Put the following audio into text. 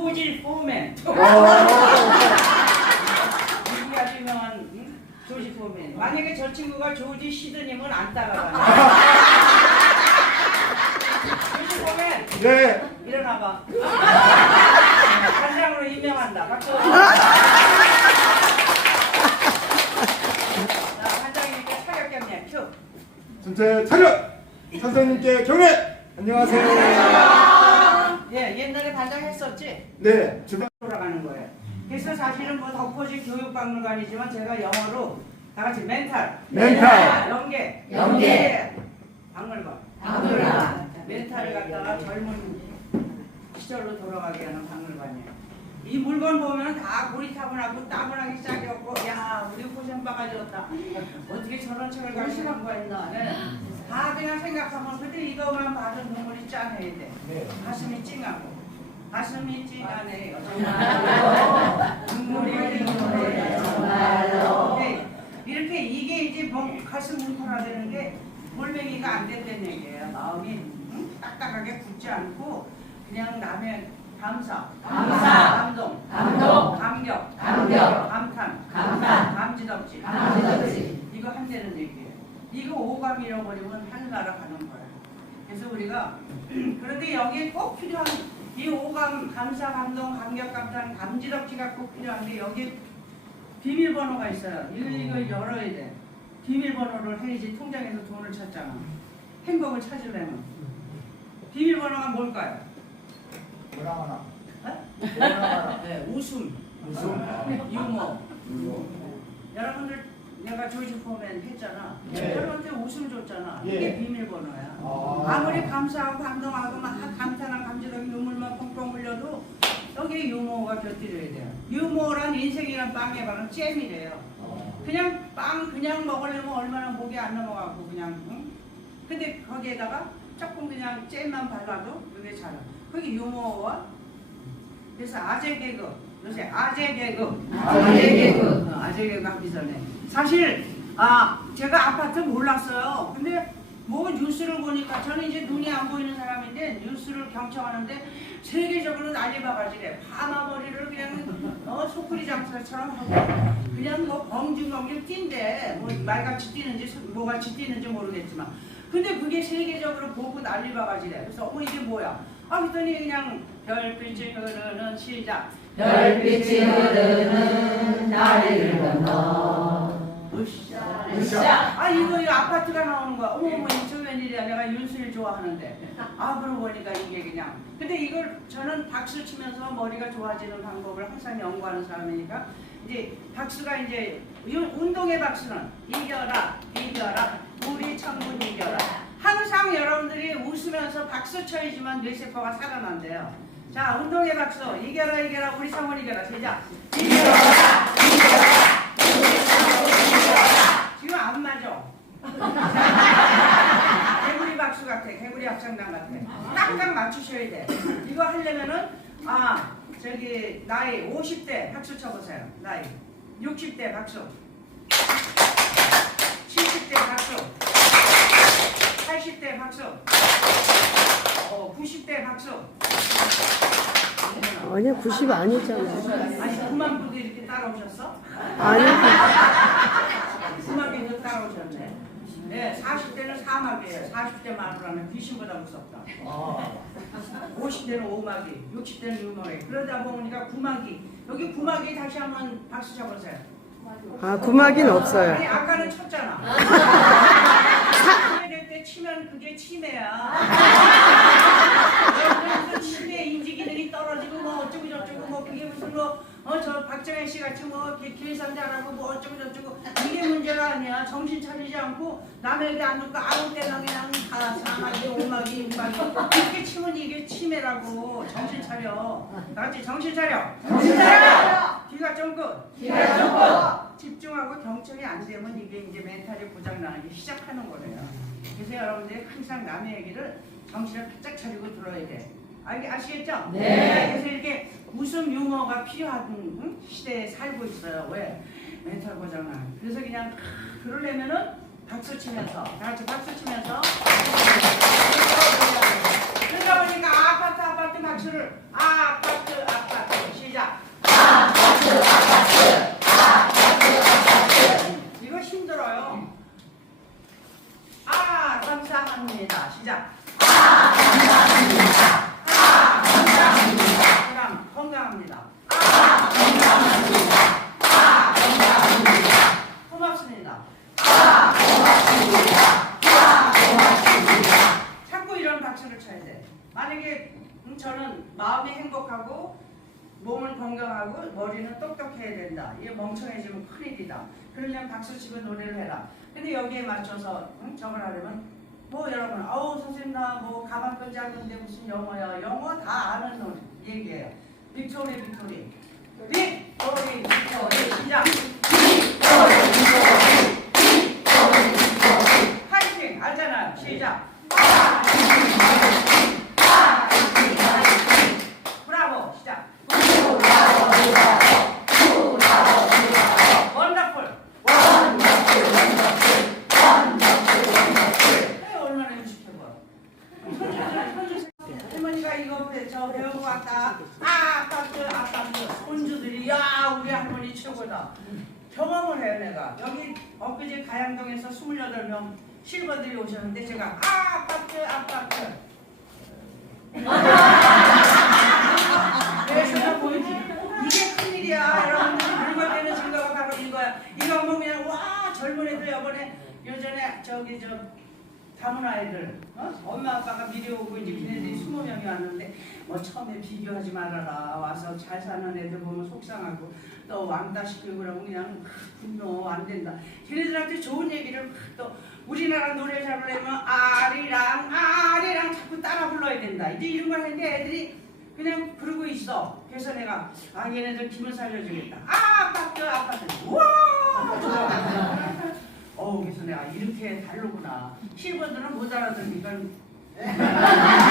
조지 포맨. 어, 미국이 아주 유명한 응? 조지 포맨. 만약에 저 친구가 조지 시드님은 안 따라가요. 조지 포맨 네. 일어나봐. 단장으로 임명한다. 박수. 자, 단장님께 차격 경례 큐. 전체 차렷! 선생님께 경례! 안녕하세요. 예, 옛날에 단장 했었지? 네, 주방. 돌아가는 거예요. 그래서 사실은 뭐 덕포지 교육박물관이지만 제가 영어로 다 같이 멘탈, 멘탈. 연계, 연계. 박물관, 박물관. 멘탈을 갖다가 젊은 시절로 돌아가게 하는 박물관이에요. 이 물건 보면 다 고리타분하고 따분하게 시작이었고, 야, 우리 고생 바가지였다. 어떻게 저런 책을 갈 수가 있나? 네. 다 그냥 생각하면, 근데 이거만 봐도 눈물이 짠해야 돼. 가슴이 찡하고. 가슴이 찡하네요. 정말로. 눈물이 흘리네요. 정말로. 네. 이렇게 이게 이제 뭐 가슴 뭉클하다는 게 골뱅이가 안 된다는 얘기예요. 마음이 응? 딱딱하게 굳지 않고 그냥 남의 감사, 감사. 감동, 감동. 감격, 감격. 감탄, 감탄. 감지덕지, 감지덕지. 이거 한다는 얘기예요. 이거 오감 잃어버리면 하늘나라 가는 거예요. 그래서 우리가 그런데 여기에 꼭 필요한 이 오감, 감사, 감동, 감격, 감탄, 감지덕지가 꼭 필요한데 여기 비밀번호가 있어요. 이거 이거 열어야 돼. 비밀번호를 해야지 통장에서 돈을 찾잖아. 행복을 찾으려면 비밀번호가 뭘까요? 보나마나. 어? 보나마나. 네, 웃음, 웃음. 유머. 여러분들 내가 조지 포맨 했잖아. 네. 여러분한테 웃음 줬잖아. 예. 이게 비밀번호야. 아. 아무리 감사하고 감동하고 막 감탄한 감정이 눈물만 펑펑 흘려도 여기에 유머가 곁들여야 돼요. 유머란 인생이란 빵에 바른 잼이래요. 그냥 빵 그냥 먹으려면 얼마나 목이 안 넘어가고 그냥 응? 근데 거기에다가 조금 그냥 잼만 발라도 그게 잘 그게 유머와 그래서 아재 개그 요새 아재 개그 아재 개그. 어, 아재 개그 하기 전에 사실 아 제가 아파트 몰랐어요. 근데 뭐 뉴스를 보니까 저는 이제 눈이 안 보이는 사람인데 뉴스를 경청하는데 세계적으로 난리바가지래 파마머리를 그냥 어 소쿠리 장사처럼 하고 그냥 뭐 범중범중 뛴대. 뭐 말같이 뛰는지 소- 뭐같이 뛰는지 모르겠지만. 근데 그게 세계적으로 보고 난리바가지래 그래서 어머 이게 뭐야? 아 그랬더니 그냥 별빛이 흐르는 시작. 별빛이 흐르는 다리를 건너 으쌰 으쌰. 아 이거 이 아파트가 나오는 거야. 어머 어머 이저 웬일이야. 내가 윤수를 좋아하는데. 아 그러고 보니까 이게 그냥. 근데 이걸 저는 박수 치면서 머리가 좋아지는 방법을 항상 연구하는 사람이니까 이제 박수가 이제 유- 운동의 박수는 이겨라 이겨라 우리 천군 이겨라. 항상 여러분들이 웃으면서 박수 쳐야지만 뇌세포가 살아난대요. 자 운동의 박수 이겨라 이겨라 우리 성원 이겨라 시작. 이겨라 지금 안 맞아. 개구리 박수 같아. 개구리 합창단 같아. 딱딱 맞추셔야 돼. 이거 하려면은 아 저기 나이 50대 박수 쳐보세요. 나이 60대 박수. 70대 박수. 80대 박수. 어 90대 박수. 아니야 90 아니잖아. 아니 9만 분도 이렇게 따라오셨어? 아니 음악에서 따라오셨네. 네, 40대는 사막이에요. 40대 마누라는 귀신보다 무섭다. 50대는 오막이, 60대는 유머이. 그러다 보니까 구막이. 여기 구막이 다시 한번 박수 쳐보세요. 아 구막이는 아니 없어요. 아까는 쳤잖아. 치매 때 치면 그게 치매야. 그래서 치매 인지 기능이 떨어지고 뭐 어쩌고 저쩌고 뭐 그게 무슨 뭐 어 저 씨 같이 뭐 기- 계산 잘하고 뭐 어쩌고 저쩌고 이게 문제가 아니야. 정신 차리지 않고 남에게 안 듣고 아무 때나 그냥 다 사마귀 오마귀 육마귀 이렇게 치면 이게 치매라고 정신 차려. 다 같이 정신 차려. 정신 차려. 귀가 쫑긋. 귀가 쫑긋. 집중하고 경청이 안 되면 이게 이제 멘탈이 고장나기 시작하는 거래요. 그래서 여러분들이 항상 남의 얘기를 정신을 바짝 차리고 들어야 돼. 알, 아시겠죠? 네. 그래서 이렇게 웃음 유머가 필요한 응? 시대에 살고 있어요. 왜? 멘탈 고장나. 그래서 그냥 그러려면은 박수 치면서 다 같이 박수 치면서 그러다 보니까 아파트 아파트 박수를 아파트 건강합니다. 아 건강합니다. 아 건강합니다. 고맙습니다. 아 고맙습니다. 아 고맙습니다. 자꾸 이런 박수를 쳐야 돼. 만약에 음, 저는 마음이 행복하고 몸은 건강하고 머리는 똑똑해야 된다. 이게 멍청해지면 큰일이다. 그러려면 박수 치고 노래를 해라. 근데 여기에 맞춰서 응? 저걸 하려면 뭐 여러분 아우 선생님 나 뭐 가만 끈지 않는데 무슨 영어야 영어 다 아는 얘기예요. 빅토리 빅토리. 빅토리 빅토리. 시작. 파이팅! 알잖아요. 시작. 브라보. 시작. 원더풀. 에, 얼마나 유식해 보여 할머니가 이거 배- 저 배우고 왔다 아 아파트 아파트 손주들이 야 우리 할머니 최고다. 경험을 해요 내가. 여기 엊그제 가양동에서 28명 실버들이 오셨는데 제가 아 아파트 아파트 다문 아이들 어? 엄마 아빠가 미리 오고 이제 걔네들이 스무 명이 왔는데 뭐 처음에 비교하지 말아라. 와서 잘 사는 애들 보면 속상하고 또 왕따 시키고 그러면 그냥 분노 안 된다. 걔네들한테 좋은 얘기를 또 우리나라 노래 잘하려면 아리랑 아리랑 자꾸 따라 불러야 된다. 이제 이런 걸 했는데 애들이 그냥 그러고 있어. 그래서 내가 아 얘네들 기분 살려주겠다. 아 아파트 아파트 우와 어우 그래서 내가 이렇게 다르구나. 실버들은 못 알아들으니까